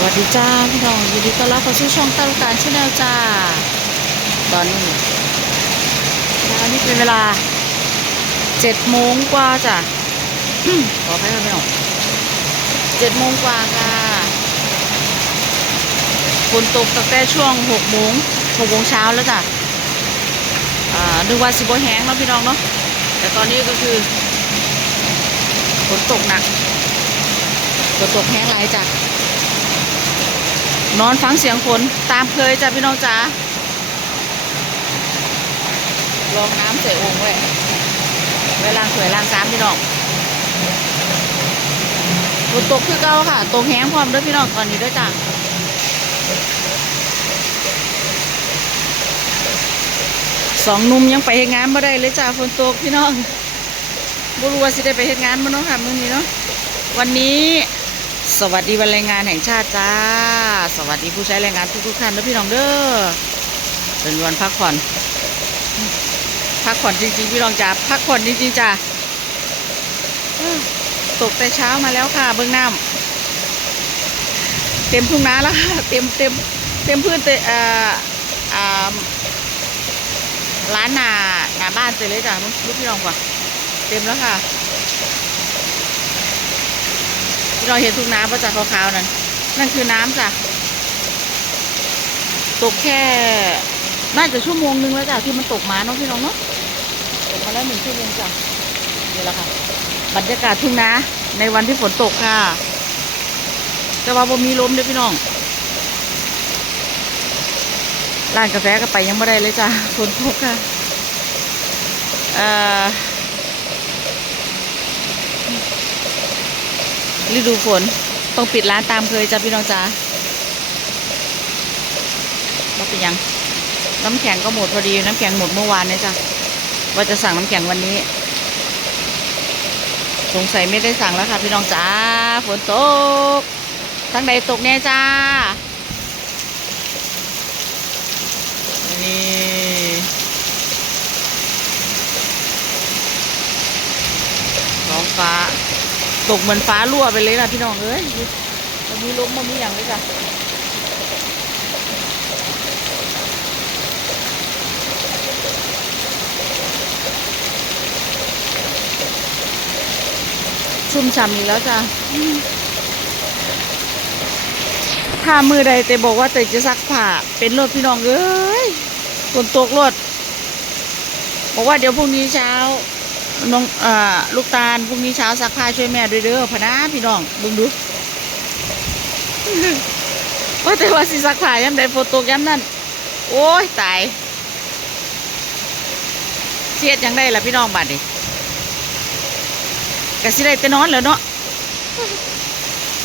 วัสดีจ้าพี่น้องยินดีต้อนรับเข้าสู่ช่องตาลูกการชาแนลจ้า ตอนนี้เช้านี้เป็นเวลาเจ็ดโมงกว่าจ้ะขอให้ค่ะพี่น้องเจ็ดโมงกว่าค่ะฝนตกตั้งแต่ช่วงหกโมงหกโมงเช้าแล้วจ้ะอ่านึกว่าสิบแห้งเนาะพี่น้องเนาะแต่ตอนนี้ก็คือฝนตกหนักฝนตกแห้งหลายจ้ะ นอนฟังเสียงฝนตามเคยจ้ะพี่น้องจ๋าลองน้ำใส่โอ่งไว้ไว้ล้างถ้วยล้างซ้ำพี่น้องฝนตกคือเก่าค่ะ ตกแห้งพร้อมด้วยพี่น้องตอนนี้ด้วยจ้ะสองนุ่มยังไปเฮ็ดงานมาได้เลยจ้ะฝนตกพี่น้องบ่รู้ว่าสิได้ไปเฮ็ดงานมาเนาะค่ะมื้อนี้เนาะวันนี้ สวัสดีวันแรงงานแห่งชาติจ้า สวัสดีผู้ใช้แรงงานทุกๆท่านนะพี่น้องเด้อเป็นวันพักผ่อน พักผ่อนจริงๆพี่น้องจ๋าพักผ่อนจริงๆจ้าเอ้อตกแต่เช้ามาแล้วค่ะ เบื้องน้ำเต็มทุ่งนาแล้วค่ะเต็มเต็มเต็มพื้นเตอ่ออ่าร้านนาหนาบ้านเต็มเลยจ้ะลูกพี่น้องกว่าเต็มแล้วค่ะ ที่เราเห็นทุ่งน้ำประจักขาวๆนั่นนั่นคือน้ำจ้ะตกแค่น่าจะชั่วโมงนึงแล้วจ้ะที่มันตกมาเนาะพี่น้องเนาะตกมาแล้วหนึ่งชั่วโมงจ้ะนี่แหละค่ะ บรรยากาศทุ่งนาในวันที่ฝนตกค่ะ แต่ว่าบ่มีลมเด้อพี่น้องร้านกาแฟก็ไปยังไม่ได้เลยจ้ะฝนตกค่ะเอ่อ ฤดูฝนต้องปิดร้านตามเคยจ้ะพี่น้องจ้าว่าเป็นยังน้ำแข็งก็หมดพอดีน้ำแข็งหมดเมื่อวานเนี่ยจ้ะว่าจะสั่งน้ำแข็งวันนี้ สงสัยไม่ได้สั่งแล้วค่ะพี่น้องจ้าฝนตกทั้งใดตกแน่จ้านี่ท้องฟ้า ตกเหมือนฟ้ารั่วไปเลยนะพี่น้องเอ้ยมันมีลมมันมีอย่างเลยจ้ะชุ่มฉ่ำอีกแล้วจ้ะถ้ามือใดเตบอกว่าเตจะซักผ้าเป็นรถพี่น้องเอ้ยฝนตกรถบอกว่าเดี๋ยวพรุ่งนี้เช้า น้องอลูกตาลพรุ่งนี้เช้าซักผ้าช่วยแม่ด้วยเด้อพนะพี่น้องบึงดูว่าแต่ว่าสิซักผ้าย้ำใดฝนตกย้ำนั่นโอ้ยตายเสียดยังได้ล่ะพี่น้องบัดนี้ก็สิได้แต่นอนแล้วเนาะ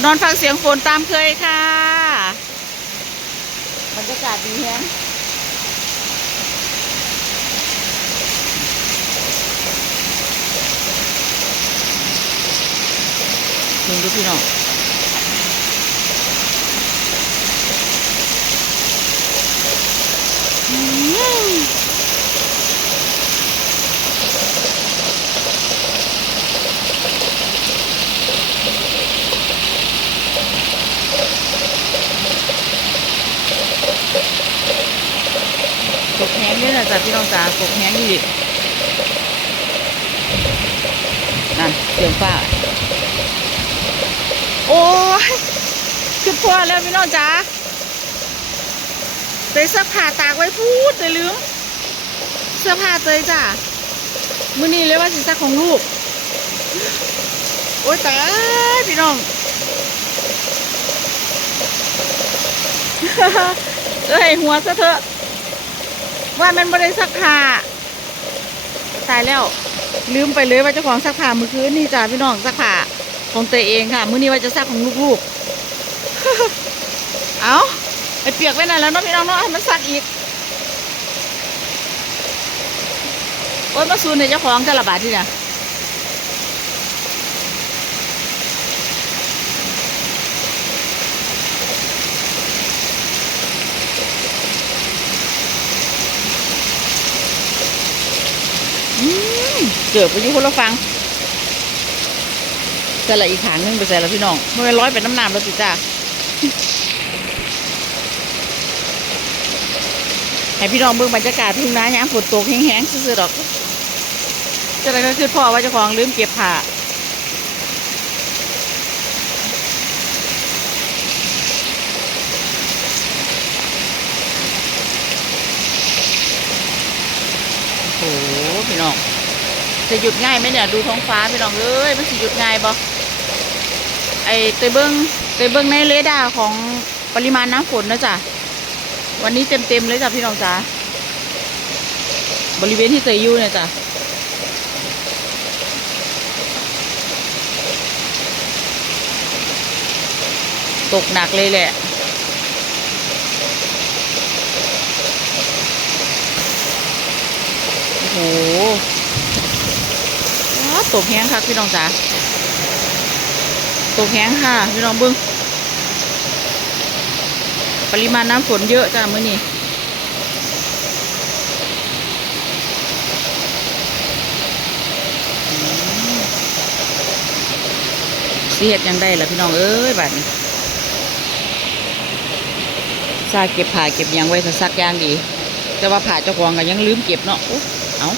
นอนฟังเสียงฝนตามเคยค่ะบรรยากาศดีแฮง มึงดูพี่น้องอืมตกแห้งด้วยนะจ๊ะพี่น้องจ๋าตกแห้งอีกนั่นเสียงฟ้า โอ้ยคือพอแล้วพี่น้องจ๋าเตยเสื้อผ้าตากไว้พูดเตยลืมเสื้อผ้าเตยจ้ะมื้อนี้เลยว่าสิซักของลูก โอ้ยตายพี่น้องเอ้ยหัวซะเถอะว่ามันไม่ได้ซักผ้าตายแล้ว ลืมไปเลยว่าเจ้าของซักผ้าเมื่อคืนนี่จ้ะพี่น้องซักผ้า ของตัวเองค่ะ มื้อนี้ว่าจะซักของลูกๆ เอาไอเปียกไว้นั่นแล้วเนาะพี่น้องเนาะให้มันซักอีก โอ้ยมาซูนในเจ้าของแต่ละบาทที่เนี่ยเกือบไปยู่คนละฟัง ใส่ละอีกขางนึงไปใส่ละพี่น้องเมื่อป็นร้อยเป็นน้ำหนามแล้วสิจ้าให้พี่น้องเบิ่งบรรยากาศทุ่งนายางฝนตกแห้งๆซื่อๆดอกจะได้ก็คือพ่อว่าเจ้าของลืมเก็บผ้าโอ้พี่น้องจะหยุดง่ายไหมเนี่ยดูท้องฟ้าพี่น้องเอ้ยมันจะหยุดง่ายบ่ ไอเตยเบิ้งเตยเบิ้งในเรดาร์ของปริมาณน้ำฝนนะจ๊ะวันนี้เต็มเต็มเลยจ้ะพี่น้องจ๋าบริเวณที่เตยอยู่เนี่ยจ้ะตกหนักเลยแหละโอ้โหตกแห้งค่ะพี่น้องจ๋า ตกแห้งค่ะ พี่น้องเบิ้งปริมาณน้ำฝนเยอะจ้ามื้อนี้อืมสิเฮ็ดยังได้ล่ะพี่น้องเอ้ยบัดนี้ซาเก็บผ้าเก็บยังไว้ถ้าซักอย่างดี แต่ว่าผ้าเจ้าของก็ยังลืมเก็บเนาะอุ๊เอา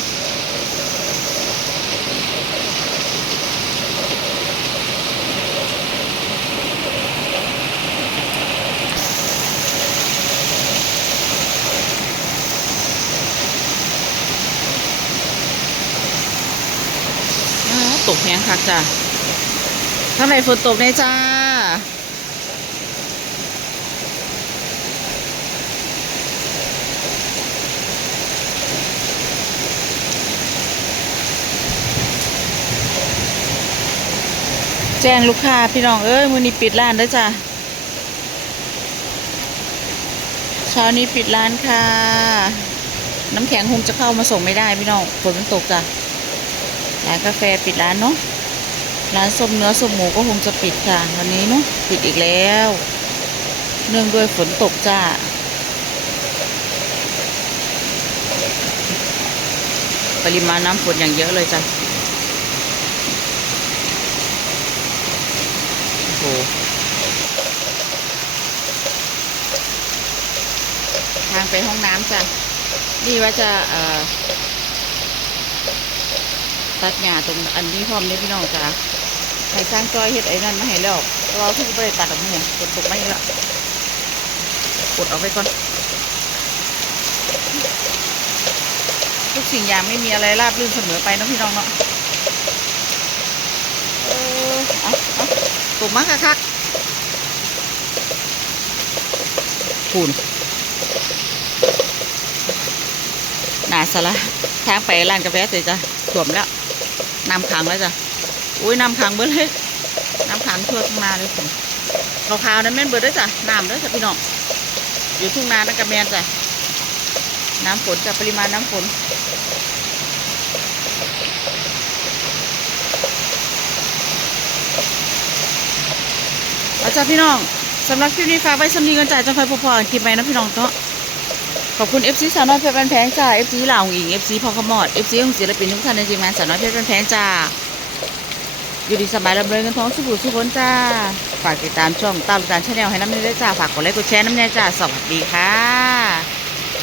ตกแห้งคักจ้ะข้างในฝนตกแน่จ้าแจ้งลูกค้าพี่น้องเอ้ยมือนี้ปิดร้านแล้วจ้ะเช้านี้ปิดร้านค่ะ น้ำแข็งคงจะเข้ามาส่งไม่ได้พี่น้องฝนมันตกจ้ะ ร้านกาแฟปิดร้านเนาะร้านส้มเนื้อส้มหมูก็คงจะปิดค่ะ วันนี้เนาะปิดอีกแล้ว เนื่องด้วยฝนตกจ้าปริมาณน้ำฝนอย่างเยอะเลยจ้ะโอ้โหทางไปห้องน้ำจ้ะนี่ว่าจะเอ่อ ตัดหญ้าตรงอันนี้พร้อมเนี่ยพี่น้องจ้าให้สร้างจอยเฮ็ดไอ้นั่นมาให้แล้วแต่เราที่ไม่ได้ตัดออกมาเนี่ยกดตกไม่ละกดออกไปก่อน ทุกสิ่งอย่างไม่มีอะไรราบรื่นเสมอไปเนาะพี่น้องเนาะเออเอาเอาตกมาคักๆปูนหนาสาระทางไปร้านกาแฟเสร็จจ้ะถ่วมแล้ว น้ำขังแล้วจ้ะอุ้ยน้ำขังเบิดเลยน้ำขังทั่วทุ่งนาเลยผมขาวนั่นแม่นเบิดด้วยจ้ะน้ำด้อจ้ะพี่น้องอยู่ทุ่งนานั่นกระแมนจ้ะน้ำฝนจ้ะปริมาณน้ำฝนอาจ้ะพี่น้องสำหรับคลิปนี้ฝากไว้สำนีกันจ่ายจังคอยพอๆคลิปไปนะพี่น้องเนาะ ขอบคุณ FC สาวน้อยเพชรบันแพงจ้า FC เหล่าหงอิง FC พอขมอด FC ของศิลปินทุกท่านในทีมงานสาวน้อยเพชรบันแพงจ้า อยู่ดีสบายรับเลยเงินทองสุขุสุขนจ้า ฝากติดตามช่องตามลูกตารชาแนลให้น้ำเนยด้วยจ้า ฝากกดไลค์กดแชร์น้ำเนยจ้า สวัสดีค่ะ